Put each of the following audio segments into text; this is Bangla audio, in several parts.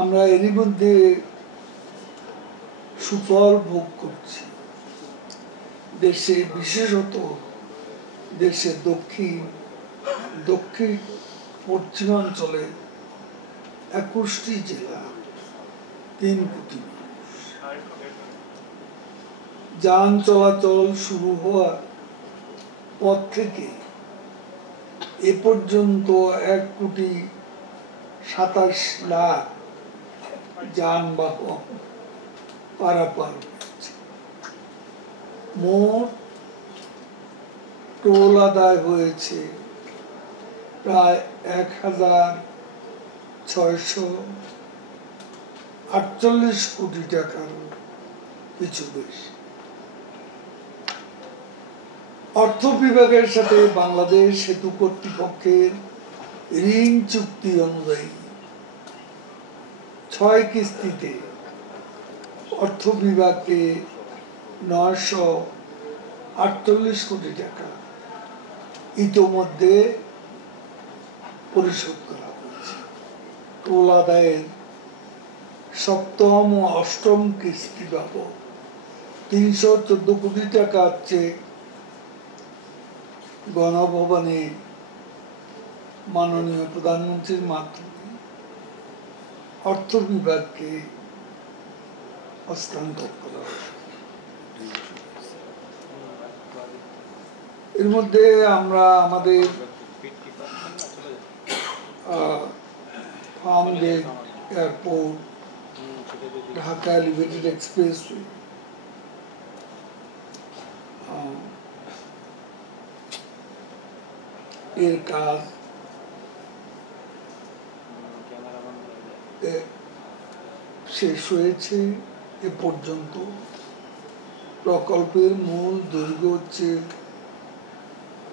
আমরা এরই মধ্যে সুফল ভোগ করছি। দেশে বিশেষত দেশের দক্ষিণ পশ্চিমাঞ্চলে 21টি জেলা, 3 কোটি মানুষ। যান চলাচল শুরু হওয়ার পর থেকে এ পর্যন্ত 1,27,00,000 যানবাহন পারাপার হয়েছে। মোট টোল আদায় হয়েছে প্রায় 1,648 কোটি টাকার কিছু বেশি। অর্থ বিভাগের সাথে বাংলাদেশ সেতু কর্তৃপক্ষের ঋণ চুক্তি অনুযায়ী 6 কিস্তিতে অর্থ বিভাগকে 948 কোটি টাকা ইতোমধ্যে পরিশোধ করা হয়েছে। টোল আদায়ের 7ম ও 8ম কিস্তি বাবদ 314 কোটি টাকা চেক গণভবনে মাননীয় প্রধানমন্ত্রীর মাধ্যমে অর্থ বিভাগকে হস্তান্তর করা হয়। এর মধ্যে আমরা আমাদের Farmgate airport, Dhaka elevated expressway, এর কাজ শেষ হয়েছে। এ পর্যন্ত প্রকল্পের মূল দৈর্ঘ্য হচ্ছে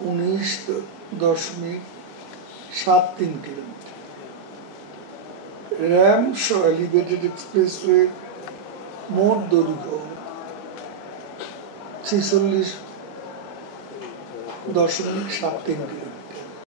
19.73 কিলোমিটার। র্যাম সহ এলিভেটেড এক্সপ্রেসওয়ে মোট দৈর্ঘ্য 46.73 কিলোমিটার।